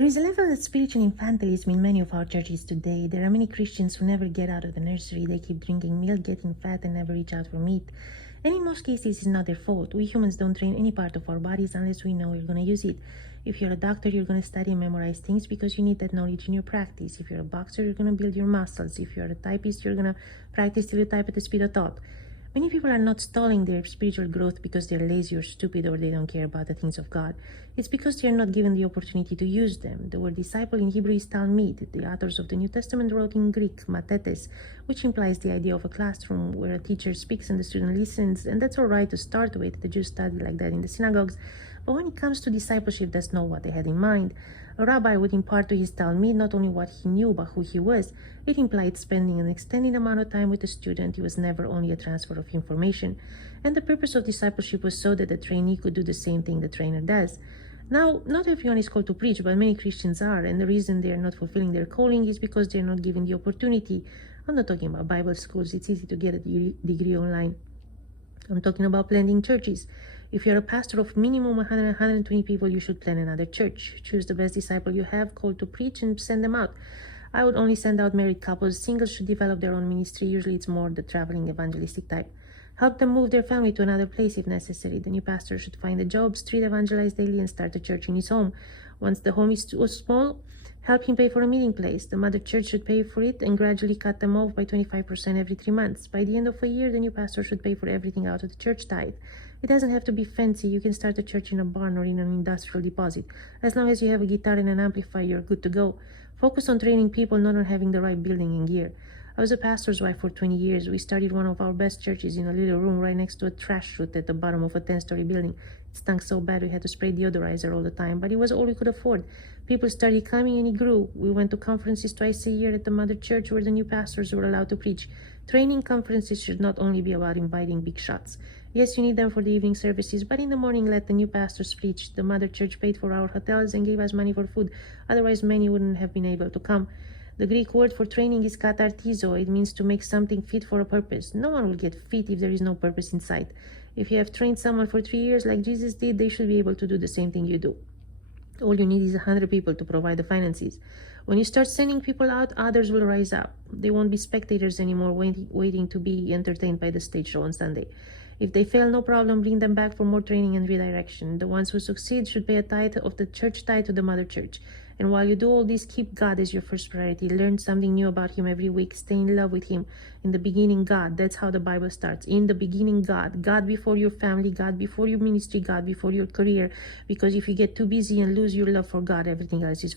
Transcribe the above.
There is a level of spiritual infantilism in many of our churches today. There are many Christians who never get out of the nursery. They keep drinking milk, getting fat, and never reach out for meat. And in most cases, it's not their fault. We humans don't train any part of our bodies unless we know we're going to use it. If you're a doctor, you're going to study and memorize things because you need that knowledge in your practice. If you're a boxer, you're going to build your muscles. If you're a typist, you're going to practice till you type at the speed of thought. Many people are not stalling their spiritual growth because they're lazy or stupid or they don't care about the things of God. It's because they're not given the opportunity to use them. The word disciple in Hebrew is talmid. The authors of the New Testament wrote in Greek, matetes, which implies the idea of a classroom where a teacher speaks and the student listens, and that's all right to start with. The Jews studied like that in the synagogues. But when it comes to discipleship, that's not what they had in mind. A rabbi would impart to his talmid not only what he knew, but who he was. It implied spending an extended amount of time with the student. It was never only a transfer of information. And the purpose of discipleship was so that the trainee could do the same thing the trainer does. Now, not everyone is called to preach, but many Christians are, and the reason they are not fulfilling their calling is because they are not given the opportunity. I'm not talking about Bible schools. It's easy to get a degree online. I'm talking about planting churches. If you're a pastor of minimum 100, 120 people, you should plant another church. Choose the best disciple you have called to preach and send them out. I would only send out married couples. Singles should develop their own ministry. Usually it's more the traveling evangelistic type. Help them move their family to another place if necessary. The new pastor should find a job, street evangelize daily, and start a church in his home. Once the home is too small, help him pay for a meeting place. The mother church should pay for it and gradually cut them off by 25% every 3 months. By the end of a year, the new pastor should pay for everything out of the church tithe. It doesn't have to be fancy. You can start a church in a barn or in an industrial deposit. As long as you have a guitar and an amplifier, you're good to go. Focus on training people, not on having the right building and gear. I was a pastor's wife for 20 years. We started one of our best churches in a little room right next to a trash chute at the bottom of a 10-story building. It stunk so bad we had to spray deodorizer all the time, but it was all we could afford. People started coming and it grew. We went to conferences twice a year at the mother church where the new pastors were allowed to preach. Training conferences should not only be about inviting big shots. Yes, you need them for the evening services, but in the morning let the new pastors preach. The mother church paid for our hotels and gave us money for food. Otherwise, many wouldn't have been able to come. The Greek word for training is katartizo. It means to make something fit for a purpose. No one will get fit if there is no purpose in sight. If you have trained someone for 3 years like Jesus did, they should be able to do the same thing you do. All you need is 100 people to provide the finances. When you start sending people out, others will rise up. They won't be spectators anymore waiting to be entertained by the stage show on Sunday. If they fail, no problem, bring them back for more training and redirection. The ones who succeed should pay a tithe of the church tithe to the mother church. And while you do all this, keep God as your first priority. Learn something new about Him every week. Stay in love with Him. In the beginning, God. That's how the Bible starts. In the beginning, God. God before your family, God before your ministry, God before your career. Because if you get too busy and lose your love for God, everything else is